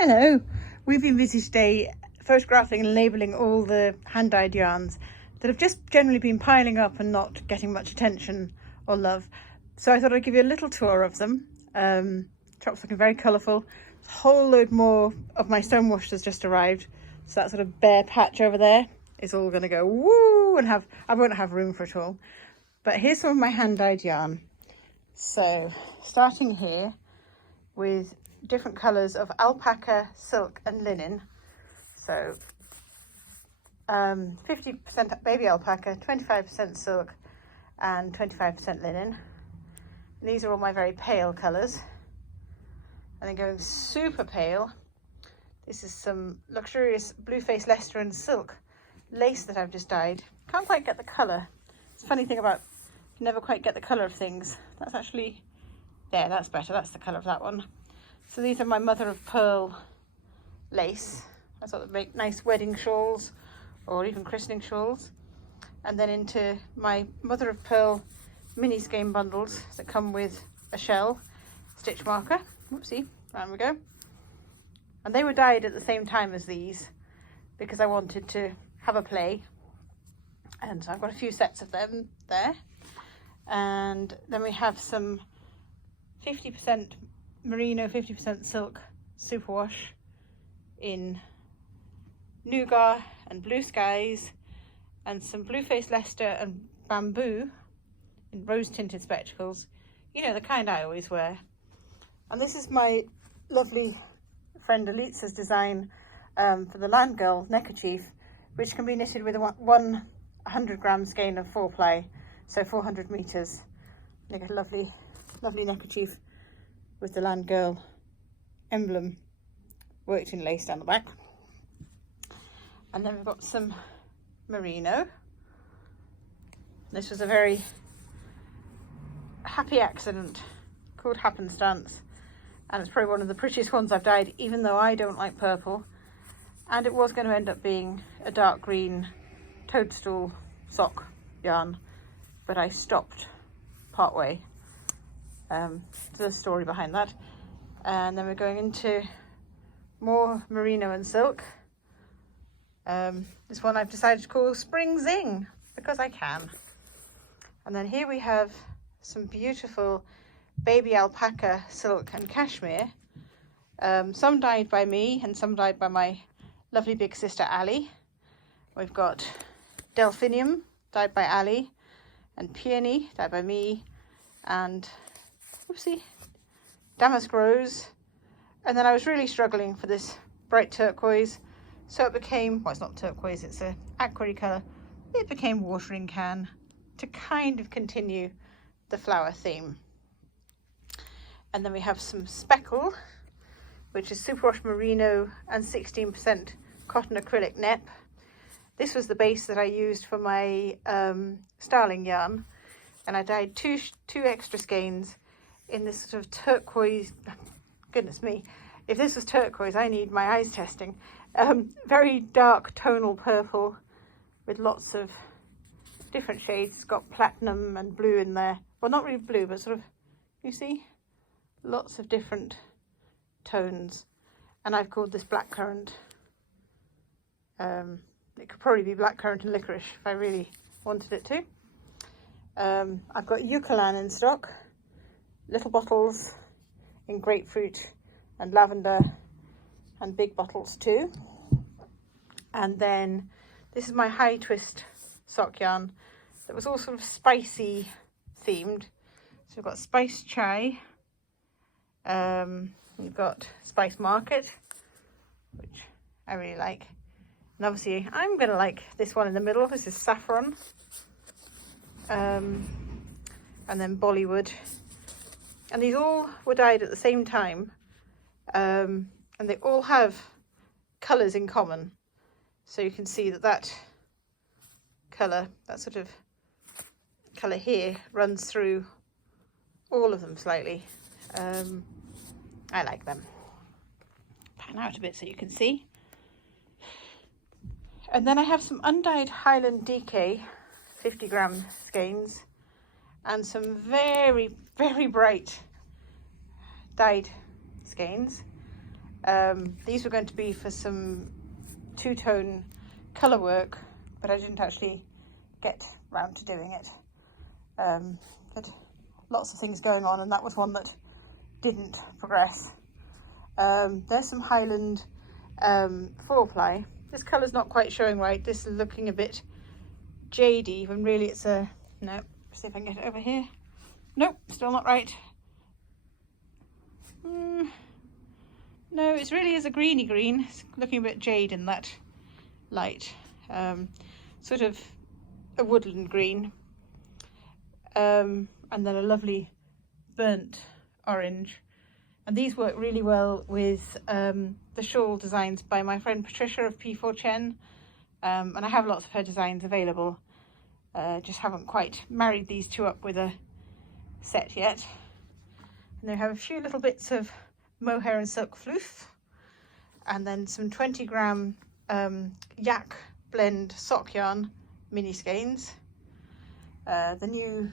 Hello, we've been busy today photographing and labelling all the hand-dyed yarns that have just generally been piling up and not getting much attention or love. So I thought I'd give you a little tour of them. Shop's looking very colourful. A whole load more of my stonewash has just arrived. So that sort of bare patch over there is all going to go woo and I won't have room for it all. But here's some of my hand-dyed yarn. So starting here with different colours of alpaca, silk and linen. So 50% baby alpaca, 25% silk and 25% linen. And these are all my very pale colours. And then going super pale, this is some luxurious Blueface Leicester and silk lace that I've just dyed. Can't quite get the colour. It's a funny thing about you never quite get the colour of things. That's actually, there, that's better. That's the colour of that one. So these are my mother of pearl lace. I thought they'd make nice wedding shawls or even christening shawls. And then into my mother of pearl mini skein bundles that come with a shell stitch marker. Whoopsie, round we go. And they were dyed at the same time as these because I wanted to have a play. And so I've got a few sets of them there. And then we have some 50% merino, 50% silk superwash in nougat and blue skies, and some Blueface Leicester and bamboo in rose tinted spectacles, you know, the kind I always wear. And this is my lovely friend Eliza's design for the Land Girl neckerchief, which can be knitted with a 100-gram skein of 4-ply, so 400 meters. Make a lovely neckerchief with the Land Girl emblem worked in lace down the back. And then we've got some merino. This was a very happy accident called happenstance, and it's probably one of the prettiest ones I've dyed, even though I don't like purple. And it was going to end up being a dark green toadstool sock yarn, but I stopped partway. So there's a story behind that. And then we're going into more merino and silk. This one I've decided to call Spring Zing because I can. And then here we have some beautiful baby alpaca, silk and cashmere. Some dyed by me and some dyed by my lovely big sister Ali. We've got Delphinium dyed by Ali, and Peony dyed by me, and whoopsie, Damask Rose. And then I was really struggling for this bright turquoise, so it became, well, it's not turquoise, it's a aquarry colour. It became Watering Can to kind of continue the flower theme. And then we have some Speckle, which is superwash merino and 16% cotton acrylic nep. This was the base that I used for my starling yarn, and I dyed two extra skeins in this sort of turquoise. Goodness me, if this was turquoise, I need my eyes testing. Very dark tonal purple with lots of different shades. It's got platinum and blue in there. Well, not really blue, but sort of, you see, lots of different tones. And I've called this blackcurrant. It could probably be blackcurrant and licorice if I really wanted it to. I've got Eucalan in stock, little bottles in grapefruit and lavender, and big bottles too. And then this is my high twist sock yarn that was all sort of spicy themed. So we've got Spice Chai, we've got Spice Market, which I really like. And obviously I'm going to like this one in the middle. This is Saffron. And then Bollywood. And these all were dyed at the same time. And they all have colours in common. So you can see that colour, that sort of colour here, runs through all of them slightly. I like them. Pan out a bit so you can see. And then I have some undyed Highland DK 50-gram skeins and some very, very bright dyed skeins. These were going to be for some two-tone colour work, but I didn't actually get round to doing it. Had lots of things going on, and that was one that didn't progress. There's some Highland 4-ply. This colour's not quite showing right. This is looking a bit jadey when really it's a... No, see if I can get it over here. Nope, still not right. No, it really is a greeny green. It's looking a bit jade in that light. Sort of a woodland green. And then a lovely burnt orange. And these work really well with the shawl designs by my friend Patricia of P4 Chen. And I have lots of her designs available. Just haven't quite married these two up with a set yet. And they have a few little bits of mohair and silk floof, and then some 20-gram yak blend sock yarn mini skeins. The new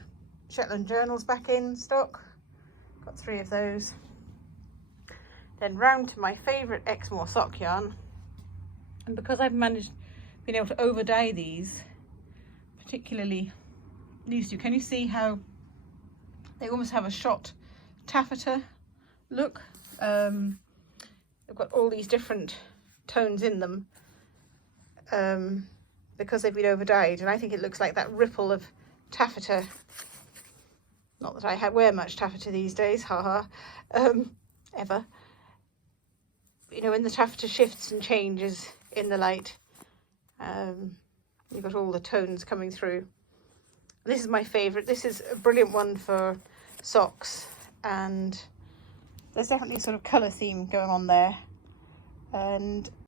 Shetland journals back in stock, got 3 of those. Then round to my favourite Exmoor sock yarn, and because I've been able to over dye these, particularly these two, can you see how they almost have a shot taffeta look? They've got all these different tones in them because they've been over dyed, and I think it looks like that ripple of taffeta. Not that I wear much taffeta these days, haha, ever. You know, when the taffeta shifts and changes in the light, you've got all the tones coming through. This is my favourite. This is a brilliant one for socks, and there's definitely a sort of colour theme going on there. And